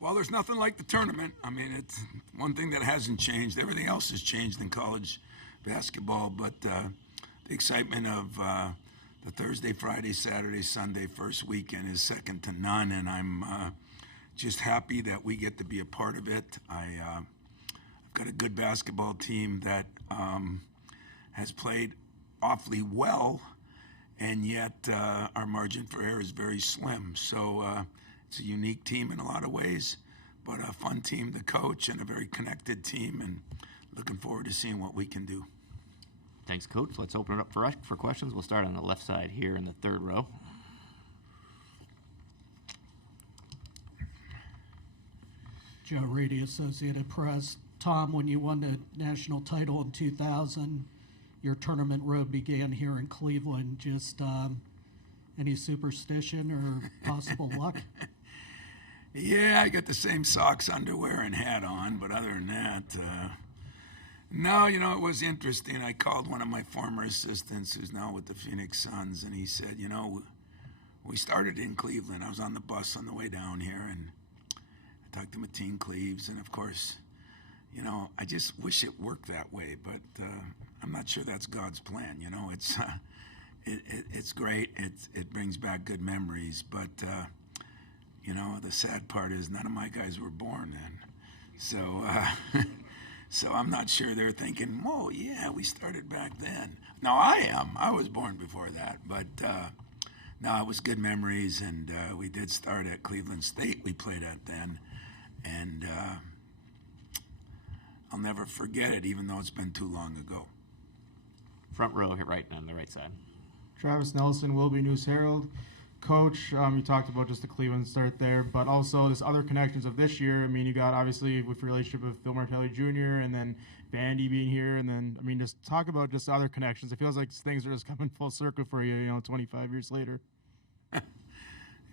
Well, there's nothing like the tournament. I mean, it's one thing that hasn't changed. Everything else has changed in college basketball, but the excitement of the Thursday, Friday, Saturday, Sunday first weekend is second to none, and I'm just happy that we get to be a part of it. I've got a good basketball team that has played awfully well, and yet our margin for error is very slim. So it's a unique team in a lot of ways, but a fun team to coach and a very connected team, and looking forward to seeing what we can do. Thanks, Coach. Let's open it up for questions. We'll start on the left side here in the third row. Joe Reedy, Associated Press. Tom, when you won the national title in 2000, your tournament road began here in Cleveland. Just any superstition or possible luck? Yeah, I got the same socks, underwear, and hat on, but other than that, no, it was interesting. I called one of my former assistants who's now with the Phoenix Suns, and he said, we started in Cleveland. I was on the bus on the way down here, and I talked to Mateen Cleaves, and of course, I just wish it worked that way, but I'm not sure that's God's plan. It's great. It brings back good memories, but the sad part is none of my guys were born then, so so I'm not sure they're thinking, "Whoa, yeah, we started back then." No, I am. I was born before that, but no, it was good memories, and we did start at Cleveland State. We played at then, and I'll never forget it, even though it's been too long ago. Front row here, right on the right side. Travis Nelson, Wilby News Herald. Coach, you talked about just the Cleveland start there, but also this other connections of this year. I mean, you got obviously with your relationship with Phil Martelli Jr. and then Vandy being here, and then, just talk about just other connections. It feels like things are just coming full circle for you, 25 years later.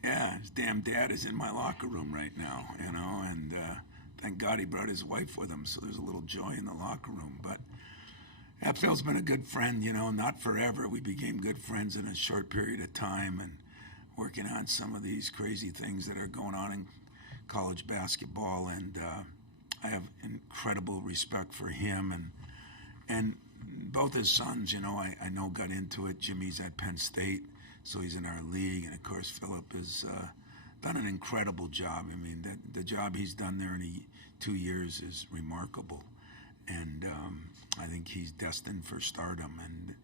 Yeah, his damn dad is in my locker room right now, and thank God he brought his wife with him, so there's a little joy in the locker room. But Phil's been a good friend, not forever. We became good friends in a short period of time, and working on some of these crazy things that are going on in college basketball, and I have incredible respect for him, and both his sons, I know got into it. Jimmy's at Penn State, so he's in our league, and of course Philip has done an incredible job. I mean, the job he's done there in 2 years is remarkable, and I think he's destined for stardom, and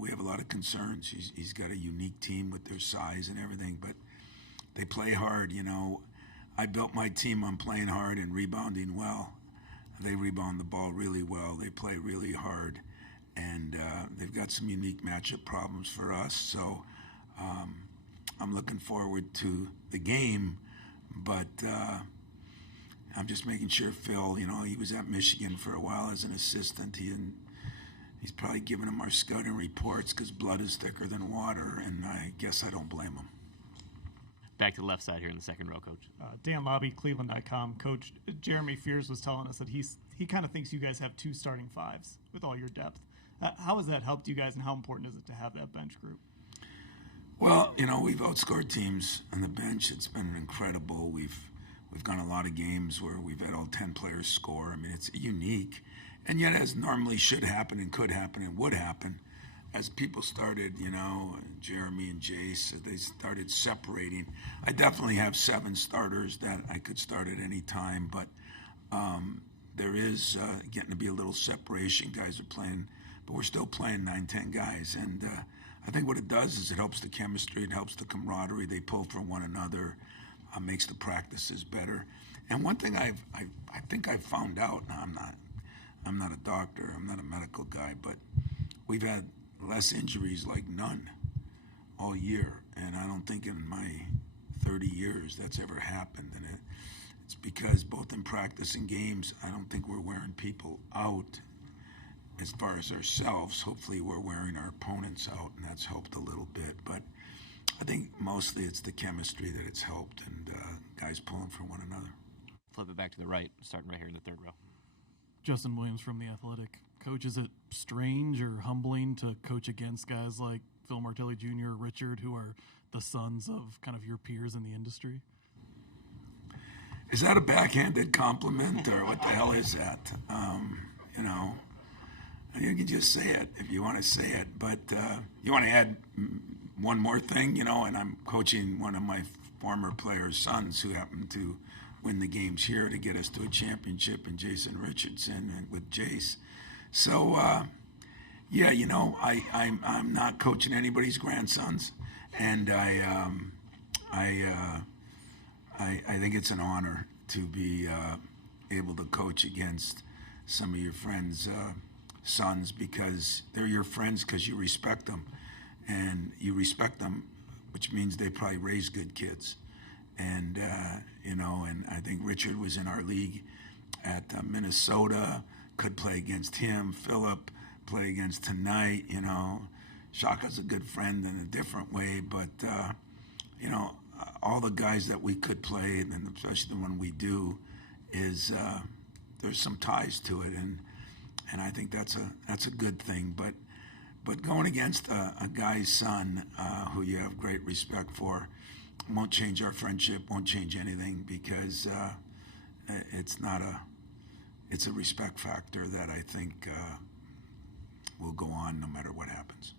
we have a lot of concerns. He's got a unique team with their size and everything, but they play hard. I built my team on playing hard and rebounding well. They rebound the ball really well. They play really hard, and they've got some unique matchup problems for us. So I'm looking forward to the game, but I'm just making sure Phil, he was at Michigan for a while as an assistant. He's probably giving him our scouting reports because blood is thicker than water, and I guess I don't blame him. Back to the left side here in the second row, Coach. Dan Lobby, Cleveland.com. Coach, Jeremy Fears was telling us that he kind of thinks you guys have two starting fives with all your depth. How has that helped you guys, and how important is it to have that bench group? Well, we've outscored teams on the bench. It's been incredible. We've gone a lot of games where we've had all 10 players score. I mean, it's unique. And yet, as normally should happen and could happen and would happen, as people started, Jeremy and Jace, they started separating. I definitely have 7 starters that I could start at any time, but there is getting to be a little separation. Guys are playing, but we're still playing 9-10 guys. And I think what it does is it helps the chemistry, it helps the camaraderie. They pull from one another, makes the practices better. And one thing I think I've found out, now I'm not a doctor, I'm not a medical guy, but we've had less injuries, like none, all year. And I don't think in my 30 years that's ever happened. And it's because both in practice and games, I don't think we're wearing people out as far as ourselves. Hopefully we're wearing our opponents out, and that's helped a little bit. But I think mostly it's the chemistry that it's helped, and guys pulling for one another. Flip it back to the right, starting right here in the third row. Justin Williams from The Athletic. Coach, is it strange or humbling to coach against guys like Phil Martelli Jr. or Richard, who are the sons of kind of your peers in the industry? Is that a backhanded compliment or what the hell is that? You know, you can just say it if you want to say it. But you want to add one more thing, you know, and I'm coaching one of my former players' sons who happened to win the games here to get us to a championship, and Jason Richardson and with Jace. So, yeah, you know, I'm not coaching anybody's grandsons, and I think it's an honor to be able to coach against some of your friends' sons, because they're your friends because you respect them, and you respect them, which means they probably raise good kids. And, you know, and I think Richard was in our league at Minnesota, could play against him. Philip play against tonight, you know. Shaka's a good friend in a different way, but, you know, all the guys that we could play, and especially the one we do, is there's some ties to it, and I think that's a good thing. But going against a guy's son who you have great respect for won't change our friendship, won't change anything, because it's a respect factor that I think will go on no matter what happens.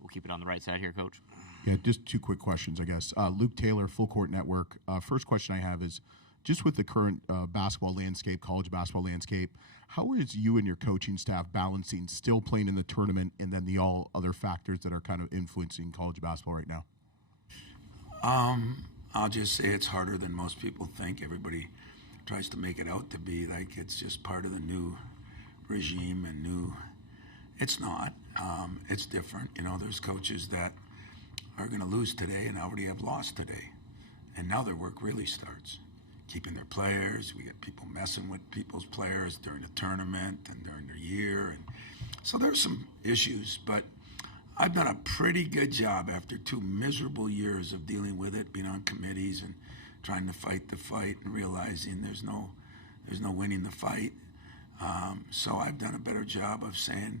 We'll keep it on the right side here, Coach. Yeah, just two quick questions, I guess. Luke Taylor, Full Court Network. First question I have is, just with the current basketball landscape, college basketball landscape, how is you and your coaching staff balancing still playing in the tournament and then the all other factors that are kind of influencing college basketball right now? I'll just say it's harder than most people think. Everybody tries to make it out to be like it's just part of the new regime and new. It's not. It's different. You know, there's coaches that are going to lose today and already have lost today. And now their work really starts. Keeping their players. We get people messing with people's players during the tournament and during their year. And so there's some issues, but I've done a pretty good job after 2 miserable years of dealing with it, being on committees and trying to fight the fight and realizing there's no winning the fight. So I've done a better job of saying,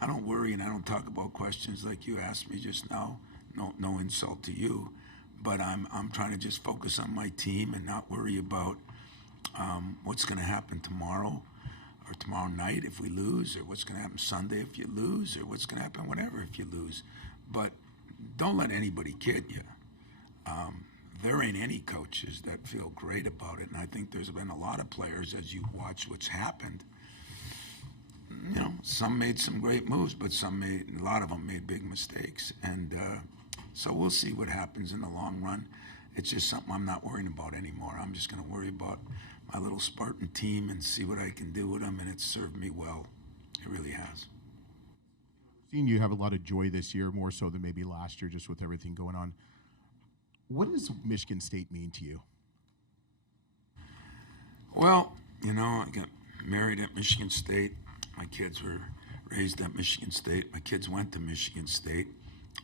I don't worry and I don't talk about questions like you asked me just now. No insult to you, but I'm trying to just focus on my team and not worry about what's going to happen tomorrow or tomorrow night if we lose, or what's going to happen Sunday if you lose, or what's going to happen whenever if you lose. But don't let anybody kid you. There ain't any coaches that feel great about it, and I think there's been a lot of players, as you watch what's happened, you know, some made some great moves, but a lot of them made big mistakes. And so we'll see what happens in the long run. It's just something I'm not worrying about anymore. I'm just going to worry about my little Spartan team and see what I can do with them, and it's served me well. It really has. Seeing you have a lot of joy this year, more so than maybe last year, just with everything going on. What does Michigan State mean to you? Well, you know, I got married at Michigan State. My kids were raised at Michigan State. My kids went to Michigan State.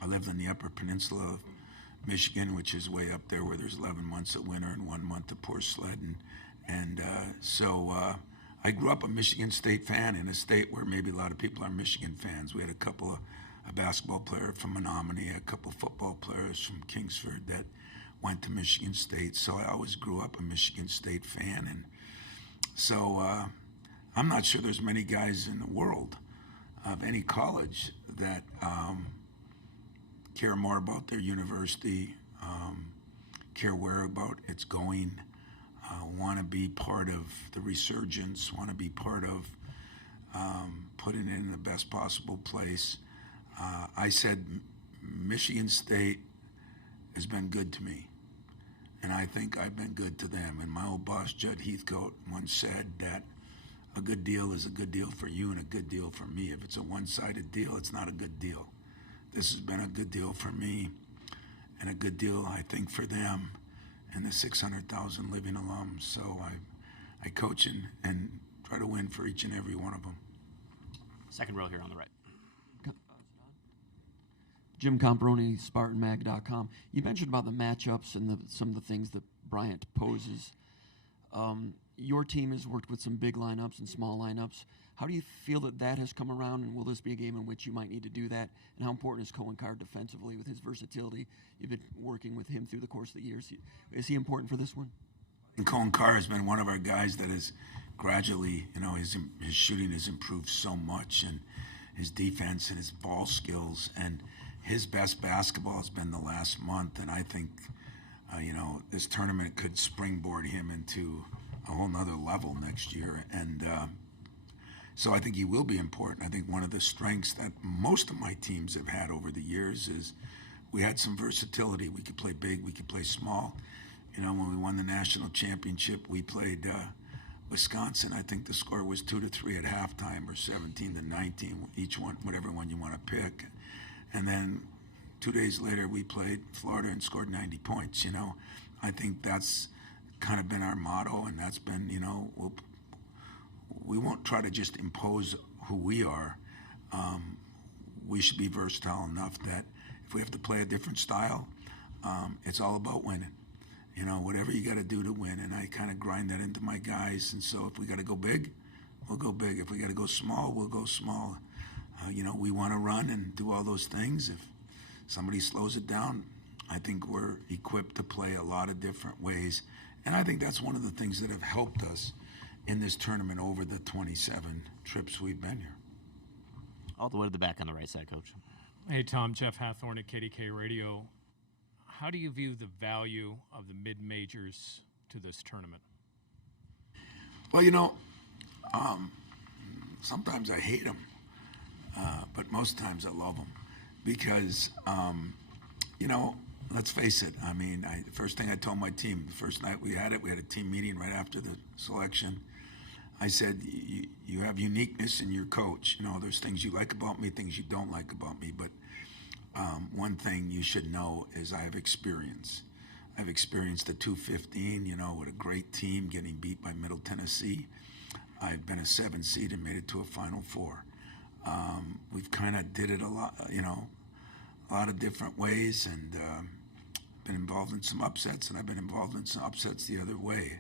I lived on the Upper Peninsula of Michigan, which is way up there where there's 11 months of winter and 1 month of poor sledding. And so I grew up a Michigan State fan in a state where maybe a lot of people are Michigan fans. We had a basketball player from Menominee, a couple football players from Kingsford that went to Michigan State. So I always grew up a Michigan State fan. And so I'm not sure there's many guys in the world of any college that care more about their university, care where about it's going, want to be part of the resurgence, want to be part of putting it in the best possible place. I said Michigan State has been good to me, and I think I've been good to them. And my old boss, Judd Heathcote, once said that a good deal is a good deal for you and a good deal for me. If it's a one-sided deal, it's not a good deal. This has been a good deal for me and a good deal, I think, for them and the 600,000 living alums. So I coach and try to win for each and every one of them. Second row here on the right. Jim Comparoni, SpartanMag.com. You mentioned about the matchups and some of the things that Bryant poses. Your team has worked with some big lineups and small lineups. How do you feel that has come around, and will this be a game in which you might need to do that? And how important is Cohen Card defensively with his versatility? You've been working with him through the course of the years. Is he important for this one? And Colin Carr has been one of our guys that has gradually, his shooting has improved so much, and his defense and his ball skills, and his best basketball has been the last month. And I think, this tournament could springboard him into a whole nother level next year. And so I think he will be important. I think one of the strengths that most of my teams have had over the years is we had some versatility. We could play big, we could play small. When we won the national championship, we played Wisconsin. I think the score was 2-3 at halftime, or 17-19, each one, whatever one you want to pick. And then 2 days later, we played Florida and scored 90 points. I think that's kind of been our motto, and that's been, we won't try to just impose who we are. We should be versatile enough that if we have to play a different style, it's all about winning. Whatever you got to do to win, and I kind of grind that into my guys. And so if we got to go big, we'll go big. If we got to go small, we'll go small. We want to run and do all those things. If somebody slows it down, I think we're equipped to play a lot of different ways. And I think that's one of the things that have helped us in this tournament over the 27 trips we've been here. All the way to the back on the right side, Coach. Hey, Tom. Jeff Hathorn at KDK Radio. How do you view the value of the mid-majors to this tournament? Well, sometimes I hate them, but most times I love them because, let's face it. The first thing I told my team, the first night we had a team meeting right after the selection. I said, you have uniqueness in your coach. There's things you like about me, things you don't like about me, but one thing you should know is I have experience. I've experienced the 215, with a great team getting beat by Middle Tennessee. I've been a 7 seed and made it to a Final Four. We've kind of did it a lot, a lot of different ways, and been involved in some upsets, and I've been involved in some upsets the other way.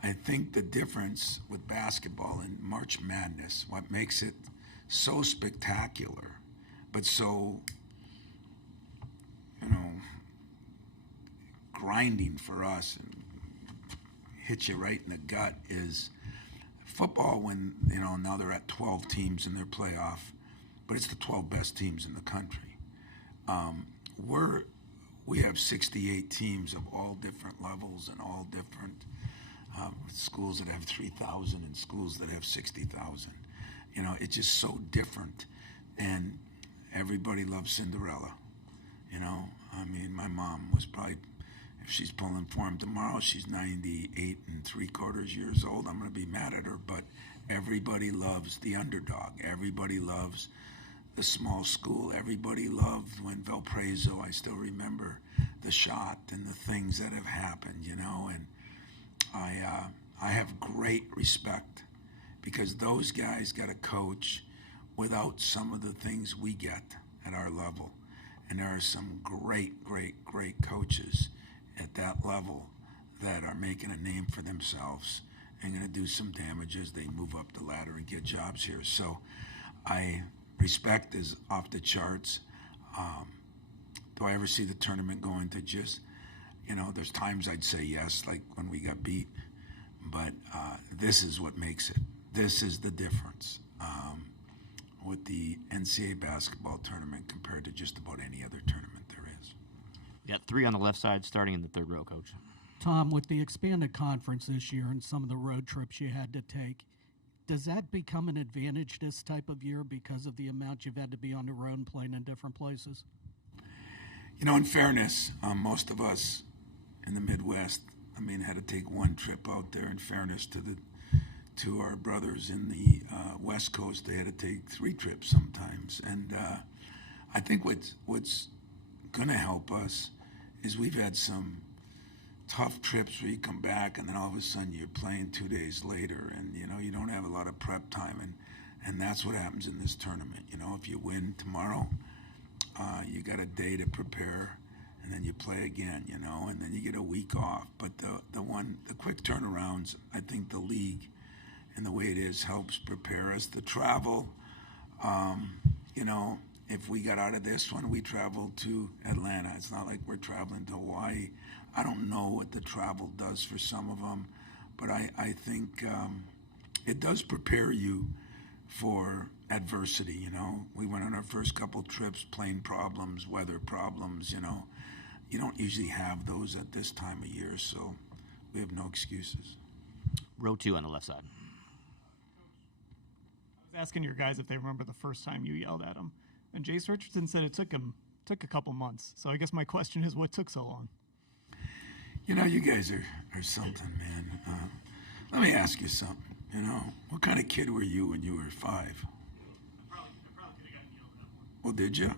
I think the difference with basketball and March Madness, what makes it so spectacular, but so, grinding for us and hit you right in the gut, is football when, now they're at 12 teams in their playoff, but it's the 12 best teams in the country. We have 68 teams of all different levels and all different schools that have 3,000 and schools that have 60,000. It's just so different, and everybody loves Cinderella. My mom was probably, if she's pulling for him tomorrow, she's 98 3/4 years old. I'm going to be mad at her, but everybody loves the underdog. Everybody loves the small school. Everybody loved when Valparaiso, I still remember the shot and the things that have happened, and I have great respect because those guys got to coach without some of the things we get at our level. And there are some great, great, great coaches at that level that are making a name for themselves and going to do some damage as they move up the ladder and get jobs here. So respect is off the charts. Do I ever see the tournament going to just, there's times I'd say yes, like when we got beat. But this is what makes it. This is the difference with the NCAA basketball tournament compared to just about any other tournament there is. We got 3 on the left side, starting in the third row, Coach. Tom, with the expanded conference this year and some of the road trips you had to take, does that become an advantage this type of year because of the amount you've had to be on the road and playing in different places? In fairness, most of us in the Midwest, had to take one trip out there. In fairness to our brothers in the West Coast, they had to take 3 trips sometimes. And I think what's going to help us is we've had some tough trips where you come back and then all of a sudden you're playing 2 days later, and you don't have a lot of prep time, and that's what happens in this tournament. If you win tomorrow, you got a day to prepare, and then you play again, and then you get a week off. But the quick turnarounds, I think the league and the way it is helps prepare us. The travel, if we got out of this one, we traveled to Atlanta. It's not like we're traveling to Hawaii. I don't know what the travel does for some of them, but I think it does prepare you for adversity. You know, we went on our first couple trips, plane problems, weather problems. You know, you don't usually have those at this time of year, so we have no excuses. Row 2 on the left side. I was asking your guys if they remember the first time you yelled at him, and Jace Richardson said it took a couple months. So I guess my question is, what took so long? You know, you guys are something, man. Let me ask you something. You know, what kind of kid were you when you were 5? I probably could have gotten yelled at one. Well, did you?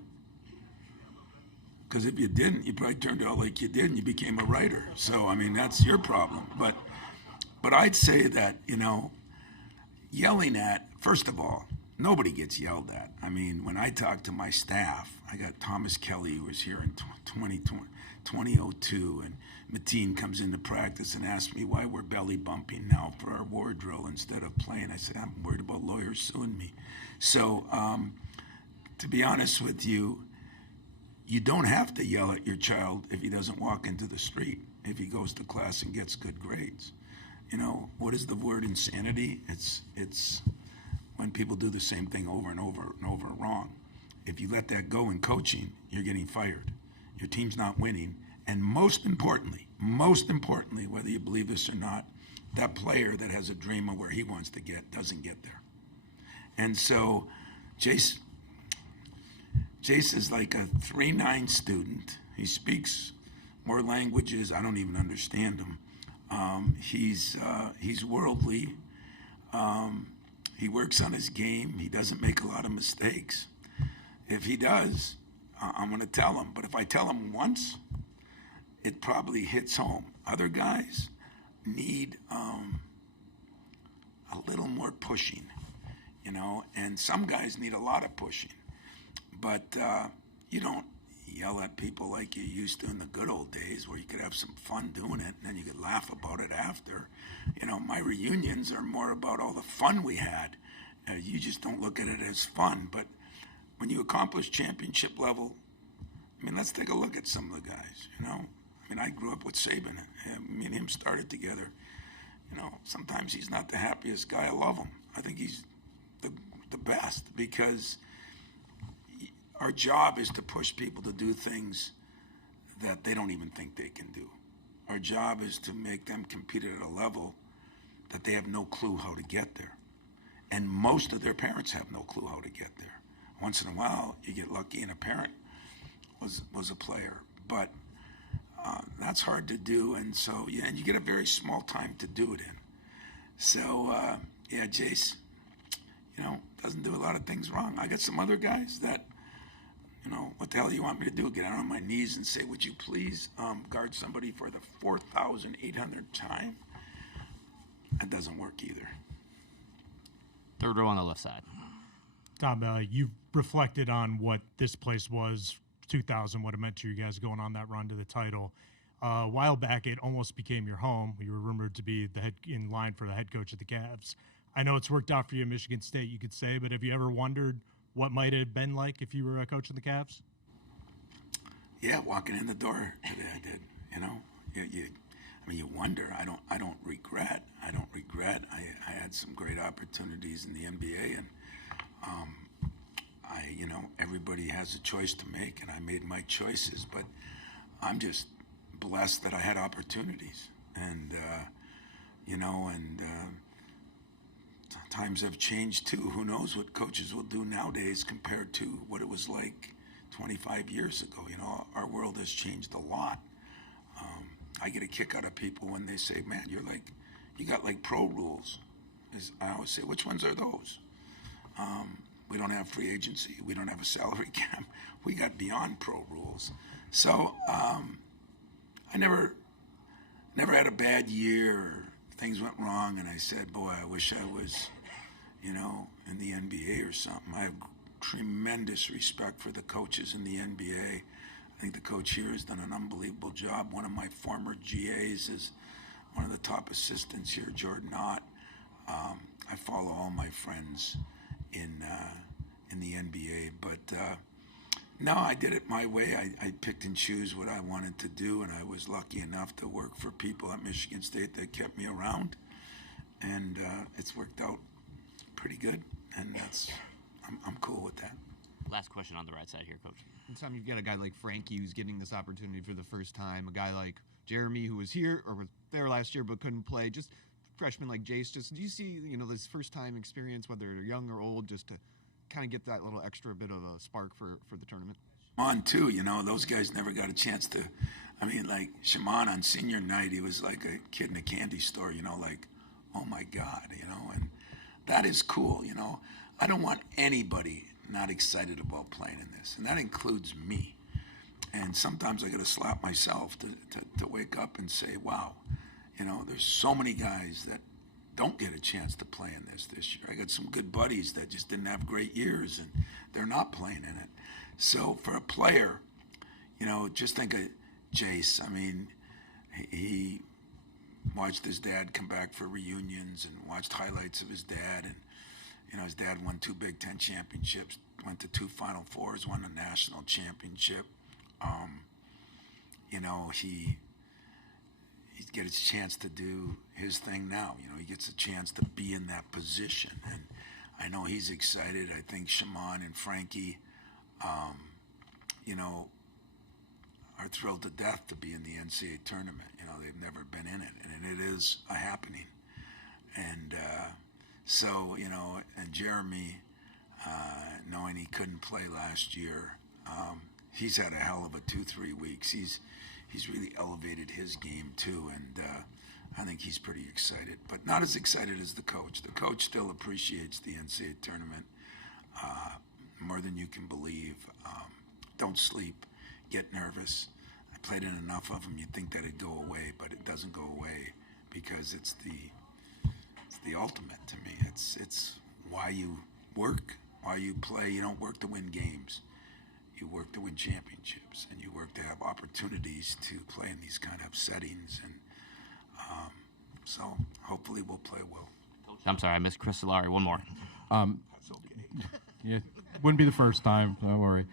Because if you didn't, you probably turned out like you did and you became a writer. So, I mean, that's your problem. But I'd say that, you know, yelling at, first of all, nobody gets yelled at. I mean, when I talk to my staff, I got Thomas Kelly, who was here in 2002, and Mateen comes into practice and asks me why we're belly bumping now for our war drill instead of playing. I said, I'm worried about lawyers suing me. So, to be honest with you, you don't have to yell at your child if he doesn't walk into the street, if he goes to class and gets good grades. You know, what is the word insanity? It's when people do the same thing over and over and over wrong. If you let that go in coaching, you're getting fired. Your team's not winning. And most importantly, whether you believe this or not, that player that has a dream of where he wants to get doesn't get there. And so Jace is like a 3.9 student. He speaks more languages. I don't even understand him. He's worldly. He works on his game. He doesn't make a lot of mistakes. If he does, I'm going to tell him. But if I tell him once, it probably hits home. Other guys need a little more pushing, you know, and some guys need a lot of pushing. But you don't yell at people like you used to in the good old days where you could have some fun doing it and then you could laugh about it after. You know, my reunions are more about all the fun we had. You just don't look at it as fun. But when you accomplish championship level, I mean, let's take a look at some of the guys, you know. I mean, I grew up with Saban. Me and him started together. You know, sometimes he's not the happiest guy. I love him. I think he's the best because our job is to push people to do things that they don't even think they can do. Our job is to make them compete at a level that they have no clue how to get there. And most of their parents have no clue how to get there. Once in a while, you get lucky and a parent was a player. But that's hard to do, and so, yeah, and you get a very small time to do it in. So, yeah, Jace, you know, doesn't do a lot of things wrong. I got some other guys that, you know, what the hell do you want me to do? Get on my knees and say, would you please guard somebody for the 4,800th time? That doesn't work either. Third row on the left side. Tom, you've reflected on what this place was, 2000, what it meant to you guys going on that run to the title. A while back, it almost became your home. You were rumored to be the head in line for the head coach of the Cavs. I know it's worked out for you in Michigan State, you could say, but have you ever wondered what might it have been like if you were a coach of the Cavs? Yeah, walking in the door today, I did. You know, I mean, you wonder. I don't regret. I had some great opportunities in the NBA, and you know, everybody has a choice to make, and I made my choices. But I'm just blessed that I had opportunities, and you know, and times have changed too. Who knows what coaches will do nowadays compared to what it was like 25 years ago? You know, our world has changed a lot. I get a kick out of people when they say, "Man, you got like pro rules." I always say, "Which ones are those?" We don't have free agency. We don't have a salary cap. We got beyond pro rules. So I never had a bad year. Or things went wrong, and I said, "Boy, I wish I was, you know, in the NBA or something." I have tremendous respect for the coaches in the NBA. I think the coach here has done an unbelievable job. One of my former GAs is one of the top assistants here, Jordan Ott. I follow all my friends in the NBA, but No, I did it my way. I picked and choose what I wanted to do, and I was lucky enough to work for people at Michigan State that kept me around, and it's worked out pretty good, and I'm cool with that. Last question on the right side here, Coach. And Tom, you've got a guy like Frankie who's getting this opportunity for the first time, a guy like Jeremy who was here or was there last year but couldn't play, just freshmen like Jace. Just do you see, this first time experience, whether they're young or old, just to kind of get that little extra bit of a spark for the tournament? On too, those guys never got a chance to. I mean, like Shimon on senior night, he was like a kid in a candy store, like, oh my God, and that is cool, I don't want anybody not excited about playing in this, and that includes me. And sometimes I got to slap myself to wake up and say, wow, there's so many guys that don't get a chance to play in this year. I got some good buddies that just didn't have great years, and they're not playing in it. So for a player, just think of Jace. I mean, he watched his dad come back for reunions and watched highlights of his dad, and his dad won 2 Big Ten championships, went to 2 Final Fours, won a national championship. He gets a chance to do his thing now. He gets a chance to be in that position, and I know he's excited. I think Shimon and Frankie, are thrilled to death to be in the NCAA tournament. They've never been in it, and it is a happening. And so, and Jeremy, knowing he couldn't play last year, he's had a hell of a 2-3 weeks. He's really elevated his game too, and I think he's pretty excited, but not as excited as the coach. The coach still appreciates the NCAA tournament more than you can believe. Don't sleep, get nervous. I played in enough of them, you'd think that it'd go away, but it doesn't go away because it's the ultimate to me. It's why you work, why you play. You don't work to win games. You work to win championships, and you work to have opportunities to play in these kind of settings. And so hopefully we'll play well. I'm sorry, I missed Chris Solari. One more. That's okay. Yeah, wouldn't be the first time. Don't worry.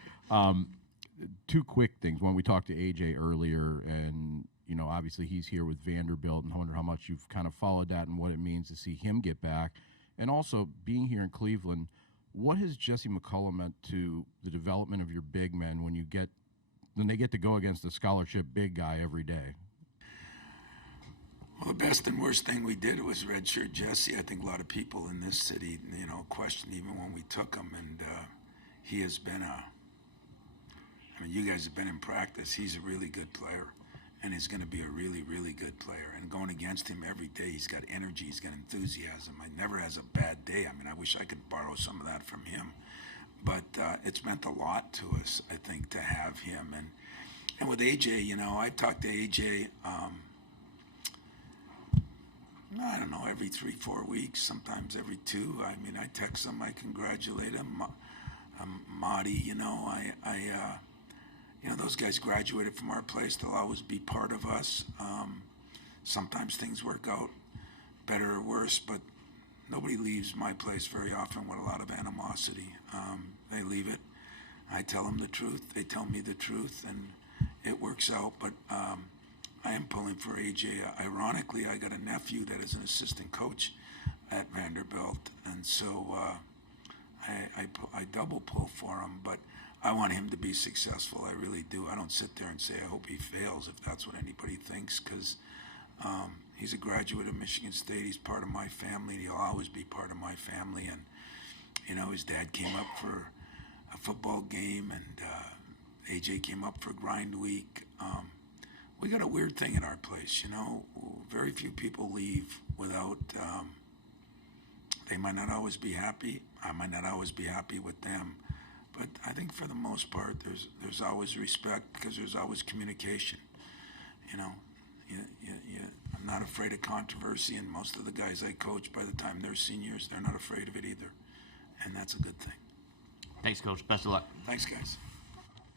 2 quick things. One, we talked to AJ earlier, and obviously he's here with Vanderbilt, and I wonder how much you've kind of followed that and what it means to see him get back, and also being here in Cleveland. What has Jesse McCullough meant to the development of your big men when they get to go against a scholarship big guy every day? Well, the best and worst thing we did was redshirt Jesse. I think a lot of people in this city, questioned even when we took him, and he has been you guys have been in practice. He's a really good player, and he's going to be a really, really good player. And going against him every day, he's got energy, he's got enthusiasm. He never has a bad day. I mean, I wish I could borrow some of that from him. But it's meant a lot to us, I think, to have him. And with AJ, I talked to AJ, I don't know, every 3-4 weeks, sometimes every 2. I mean, I text him, I congratulate him. Marty, those guys graduated from our place. They'll always be part of us. Sometimes things work out better or worse, but nobody leaves my place very often with a lot of animosity. They leave it. I tell them the truth. They tell me the truth, and it works out. But I am pulling for AJ. Ironically, I got a nephew that is an assistant coach at Vanderbilt, and so I double pull for him. But I want him to be successful. I really do. I don't sit there and say I hope he fails if that's what anybody thinks, because he's a graduate of Michigan State. He's part of my family. He'll always be part of my family. And his dad came up for a football game, and AJ came up for grind week. We got a weird thing in our place. Very few people leave without. They might not always be happy. I might not always be happy with them. But I think for the most part, there's always respect, because there's always communication. I'm not afraid of controversy, and most of the guys I coach, by the time they're seniors, they're not afraid of it either. And that's a good thing. Thanks, Coach. Best of luck. Thanks, guys.